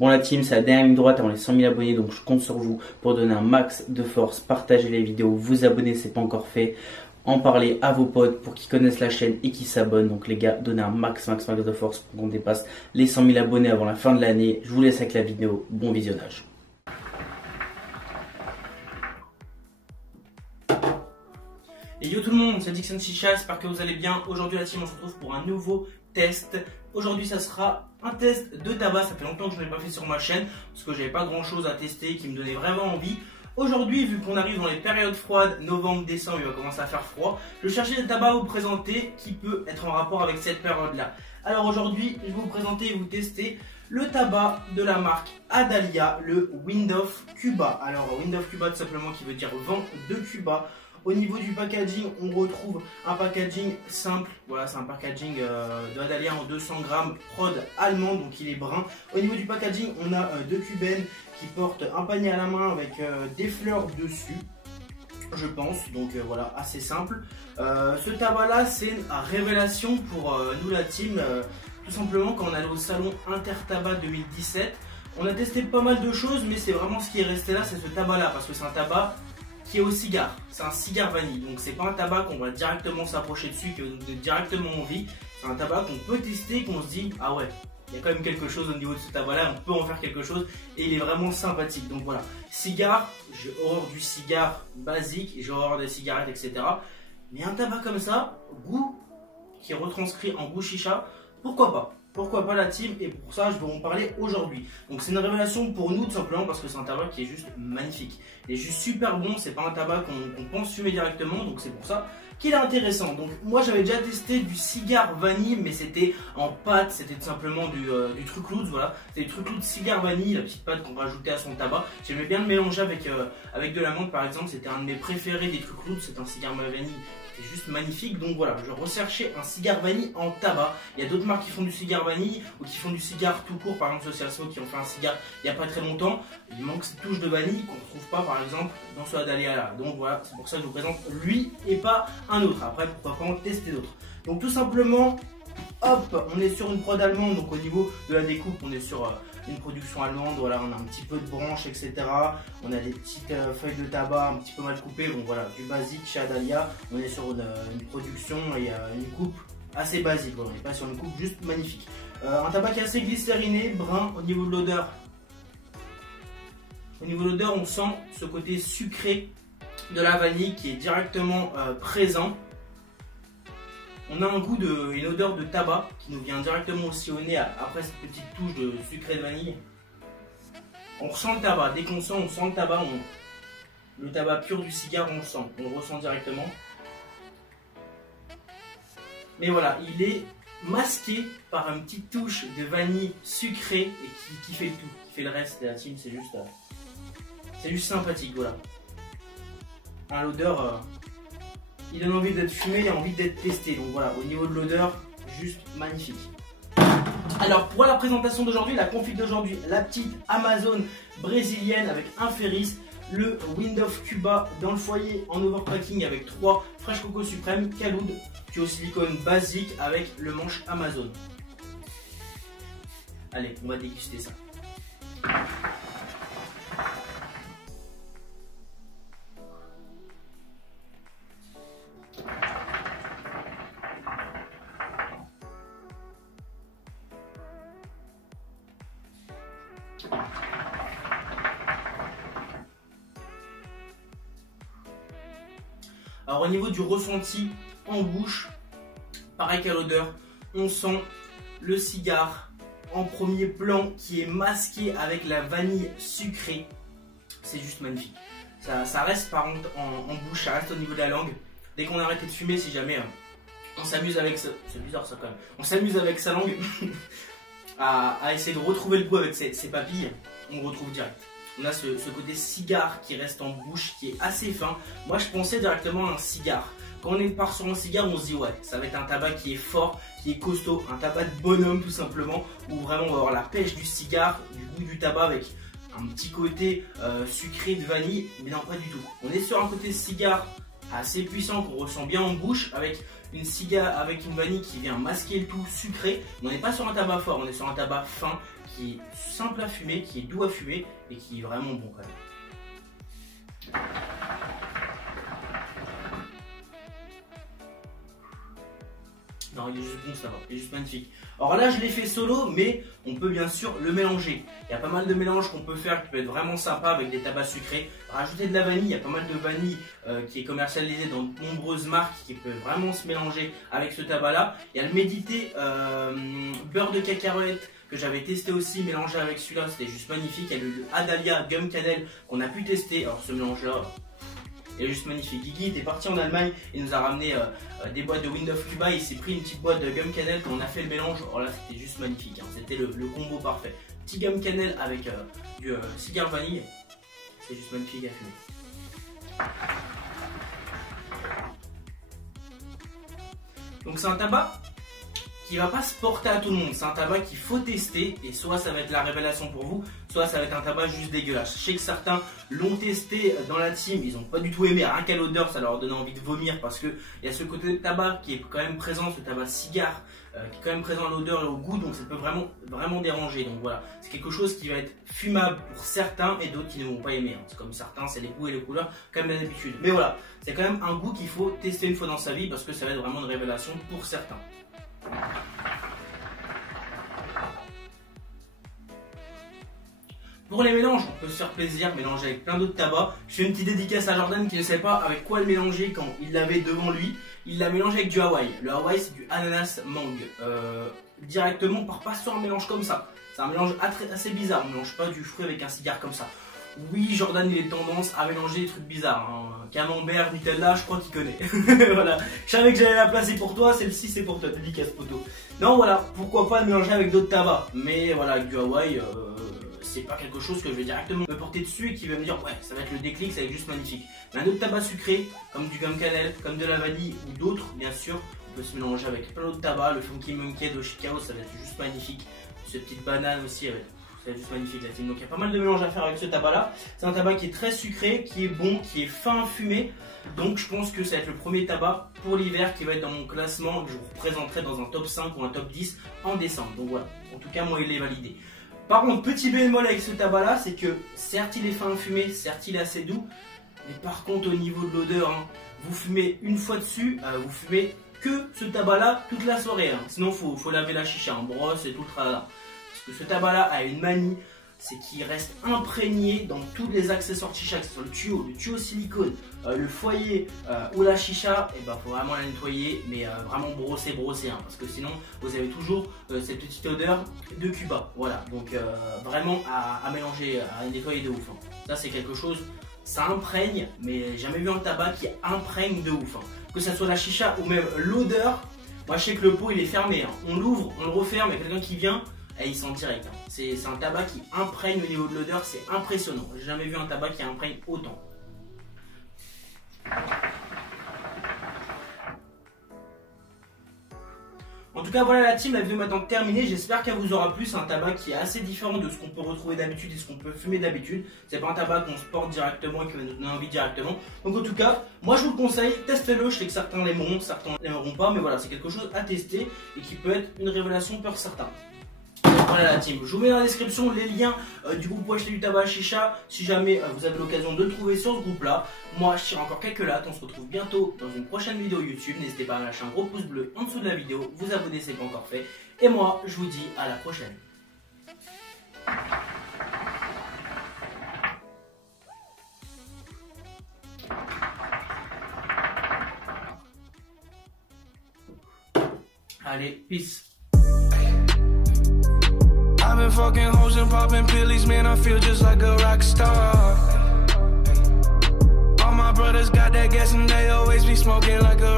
Bon la team, c'est la dernière ligne droite avant les 100 000 abonnés, donc je compte sur vous pour donner un max de force, partager les vidéos, vous abonner si ce n'est pas encore fait, en parler à vos potes pour qu'ils connaissent la chaîne et qu'ils s'abonnent. Donc les gars, donnez un max de force pour qu'on dépasse les 100 000 abonnés avant la fin de l'année. Je vous laisse avec la vidéo, bon visionnage. Et yo tout le monde, c'est Dixon Chicha, j'espère que vous allez bien. Aujourd'hui la team, on se retrouve pour un nouveau test. Aujourd'hui ça sera un test de tabac, ça fait longtemps que je n'ai pas fait sur ma chaîne parce que j'avais pas grand chose à tester qui me donnait vraiment envie. Aujourd'hui, vu qu'on arrive dans les périodes froides, novembre, décembre, il va commencer à faire froid, je cherchais des tabacs à vous présenter qui peut être en rapport avec cette période-là. Alors aujourd'hui, je vais vous présenter et vous tester le tabac de la marque Adalia, le Wind of Cuba. Alors Wind of Cuba tout simplement qui veut dire vent de Cuba. Au niveau du packaging, on retrouve un packaging simple. Voilà, c'est un packaging de Adalia en 200 grammes, prod allemande, donc il est brun. Au niveau du packaging, on a deux cubaines qui portent un panier à la main avec des fleurs dessus, je pense. Donc voilà, assez simple. Ce tabac-là, c'est une révélation pour nous la team. Tout simplement, quand on allait au salon Intertabac 2017, on a testé pas mal de choses, mais c'est vraiment ce qui est resté là, c'est ce tabac-là, parce que c'est un tabac qui est au cigare, c'est un cigare vanille, donc c'est pas un tabac qu'on va directement s'approcher dessus, qui va nous donner directement envie. C'est un tabac qu'on peut tester, qu'on se dit ah ouais, il y a quand même quelque chose au niveau de ce tabac là, on peut en faire quelque chose et il est vraiment sympathique. Donc voilà, cigare, j'ai horreur du cigare basique, j'ai horreur des cigarettes, etc. Mais un tabac comme ça, goût qui est retranscrit en goût chicha, pourquoi pas? Pourquoi pas la team, et pour ça je vais en parler aujourd'hui. Donc c'est une révélation pour nous tout simplement parce que c'est un tabac qui est juste magnifique. Il est juste super bon, c'est pas un tabac qu'on pense fumer directement, donc c'est pour ça qu'il est intéressant. Donc moi j'avais déjà testé du cigare vanille, mais c'était en pâte, c'était tout simplement du truc loose, voilà. C'était du truc loose cigare vanille, la petite pâte qu'on rajoutait à son tabac. J'aimais bien le mélanger avec de la menthe par exemple, c'était un de mes préférés des trucs loose, c'est un cigare vanille. C'est juste magnifique, donc voilà, je recherchais un cigare vanille en tabac. Il y a d'autres marques qui font du cigare vanille ou qui font du cigare tout court, par exemple Social Smoke qui ont fait un cigare il n'y a pas très longtemps. Il manque cette touche de vanille qu'on ne retrouve pas par exemple dans ce Adalia là. Donc voilà, c'est pour ça que je vous présente lui et pas un autre. Après pourquoi pas en tester d'autres. Donc tout simplement, hop, on est sur une prod allemande, donc au niveau de la découpe on est sur une production allemande, voilà, on a un petit peu de branches, etc. On a des petites feuilles de tabac un petit peu mal coupées, bon voilà, du basique chez Adalia. On est sur une production et une coupe assez basique, voilà. On n'est pas sur une coupe juste magnifique. Un tabac qui est assez glycériné, brun. Au niveau de l'odeur, on sent ce côté sucré de la vanille qui est directement présent. On a un goût une odeur de tabac qui nous vient directement aussi au nez après cette petite touche de sucré de vanille. On ressent le tabac, dès qu'on sent, on sent le tabac, le tabac pur du cigare, on le sent, on le ressent directement. Mais voilà, il est masqué par une petite touche de vanille sucrée et qui fait le tout, qui fait le reste de la team, c'est juste sympathique, voilà. L'odeur... il donne envie d'être fumé et envie d'être testé. Donc voilà, au niveau de l'odeur, juste magnifique. Alors pour la présentation d'aujourd'hui, la config d'aujourd'hui, la petite Amazon brésilienne avec un Ferris, le Wind of Cuba dans le foyer en overpacking avec 3 Fresh Coco Suprême, Caloud, qui est au silicone basique avec le manche Amazon. Allez, on va déguster ça. Alors au niveau du ressenti en bouche, pareil qu'à l'odeur, on sent le cigare en premier plan qui est masqué avec la vanille sucrée. C'est juste magnifique. Ça reste par contre en bouche, ça reste au niveau de la langue. Dès qu'on a arrêté de fumer, si jamais on s'amuse avec ça, c'est bizarre ça quand même, on s'amuse avec sa langue à essayer de retrouver le goût avec ses papilles, on le retrouve direct. On a ce côté cigare qui reste en bouche, qui est assez fin. Moi je pensais directement à un cigare. Quand on part sur un cigare, on se dit ouais, ça va être un tabac qui est fort, qui est costaud, un tabac de bonhomme tout simplement, où vraiment on va avoir la pêche du cigare, du goût du tabac avec un petit côté sucré de vanille, mais non pas du tout. On est sur un côté cigare assez puissant qu'on ressent bien en bouche, avec une vanille qui vient masquer le tout sucré. On n'est pas sur un tabac fort, on est sur un tabac fin qui est simple à fumer, qui est doux à fumer et qui est vraiment bon quand même. Non, il est juste bon, ça va, il est juste magnifique. Alors là, je l'ai fait solo, mais on peut bien sûr le mélanger. Il y a pas mal de mélanges qu'on peut faire qui peut être vraiment sympa avec des tabacs sucrés. Rajouter de la vanille, il y a pas mal de vanille qui est commercialisée dans de nombreuses marques qui peut vraiment se mélanger avec ce tabac-là. Il y a le médité beurre de cacahuète que j'avais testé aussi, mélangé avec celui-là, c'était juste magnifique. Il y a le Adalia gum cannelle qu'on a pu tester. Alors ce mélange-là, il est juste magnifique. Guigui était parti en Allemagne et nous a ramené des boîtes de Wind of Cuba. Il s'est pris une petite boîte de gum cannelle quand on a fait le mélange. Alors là, c'était juste magnifique. Hein. C'était le combo parfait. Petit gum cannelle avec du cigare vanille. C'est juste magnifique à fumer. Donc c'est un tabac qui va pas se porter à tout le monde. C'est un tabac qu'il faut tester et soit ça va être la révélation pour vous, soit ça va être un tabac juste dégueulasse. Je sais que certains l'ont testé dans la team, ils n'ont pas du tout aimé, rien qu'à l'odeur ça leur a donné envie de vomir parce que il y a ce côté de tabac qui est quand même présent, ce tabac cigare qui est quand même présent à l'odeur et au goût, donc ça peut vraiment déranger. Donc voilà, c'est quelque chose qui va être fumable pour certains et d'autres qui ne vont pas aimer. C'est comme certains, c'est les goûts et les couleurs comme d'habitude. Mais voilà, c'est quand même un goût qu'il faut tester une fois dans sa vie parce que ça va être vraiment une révélation pour certains. Pour les mélanges, on peut se faire plaisir, mélanger avec plein d'autres tabacs. Je fais une petite dédicace à Jordan qui ne savait pas avec quoi le mélanger quand il l'avait devant lui. Il l'a mélangé avec du Hawaï. Le Hawaï, c'est du ananas mangue. Directement, on part pas sur un mélange comme ça. C'est un mélange assez bizarre. On ne mélange pas du fruit avec un cigare comme ça. Oui, Jordan, il a tendance à mélanger des trucs bizarres. Hein. Camembert, Nutella, je crois qu'il connaît. Voilà. Je savais que j'allais la placer pour toi. Celle-ci, c'est pour toi. Dédicace photo. Non, voilà. Pourquoi pas le mélanger avec d'autres tabacs. Mais voilà, avec du Hawaï, c'est pas quelque chose que je vais directement me porter dessus et qui va me dire ouais, ça va être le déclic, ça va être juste magnifique. Mais un autre tabac sucré, comme du gum cannelle, comme de la vanille ou d'autres, bien sûr, on peut se mélanger avec plein d'autres tabacs. Le Funky Monkey de Chicago, ça va être juste magnifique. Cette petite banane aussi, ça va être juste magnifique la team. Donc il y a pas mal de mélanges à faire avec ce tabac là. C'est un tabac qui est très sucré, qui est bon, qui est fin à fumer. Donc je pense que ça va être le premier tabac pour l'hiver qui va être dans mon classement que je vous représenterai dans un top 5 ou un top 10 en décembre. Donc voilà, en tout cas moi il est validé. Par contre, petit bémol avec ce tabac là, c'est que certes il est fin à fumer, certes il est assez doux, mais par contre au niveau de l'odeur, hein, vous fumez une fois dessus, vous fumez que ce tabac là toute la soirée. Hein. Sinon faut laver la chicha en brosse et tout le tralala. Parce que ce tabac là a une manie, c'est qu'il reste imprégné dans tous les accessoires de chicha, que ce soit le tuyau silicone, le foyer ou la chicha, et ben faut vraiment la nettoyer, mais vraiment brosser hein, parce que sinon vous avez toujours cette petite odeur de Cuba. Voilà, donc vraiment à mélanger, à nettoyer de ouf. Hein. Ça c'est quelque chose, ça imprègne, mais j'ai jamais vu un tabac qui imprègne de ouf. Hein. Que ça soit la chicha ou même l'odeur, moi je sais que le pot il est fermé, hein. On l'ouvre, on le referme, et quelqu'un qui vient, et il sent direct. Hein. C'est un tabac qui imprègne au niveau de l'odeur, c'est impressionnant. J'ai jamais vu un tabac qui imprègne autant. En tout cas voilà la team, la vidéo est maintenant terminée, j'espère qu'elle vous aura plu. C'est un tabac qui est assez différent de ce qu'on peut retrouver d'habitude et ce qu'on peut fumer d'habitude. C'est pas un tabac qu'on se porte directement et qui va nous donner envie directement. Donc en tout cas, moi je vous le conseille, testez-le, je sais que certains l'aimeront, certains l'aimeront pas, mais voilà, c'est quelque chose à tester et qui peut être une révélation pour certains. Voilà la team, je vous mets dans la description les liens du groupe où acheter du tabac chicha si jamais vous avez l'occasion de le trouver sur ce groupe là. Moi je tire encore quelques lattes, on se retrouve bientôt dans une prochaine vidéo YouTube. N'hésitez pas à lâcher un gros pouce bleu en dessous de la vidéo, vous abonner si ce n'est pas encore fait. Et moi je vous dis à la prochaine. Allez, peace. I've been fucking hoes and popping pillies, man, I feel just like a rock star. All my brothers got that gas and they always be smoking like a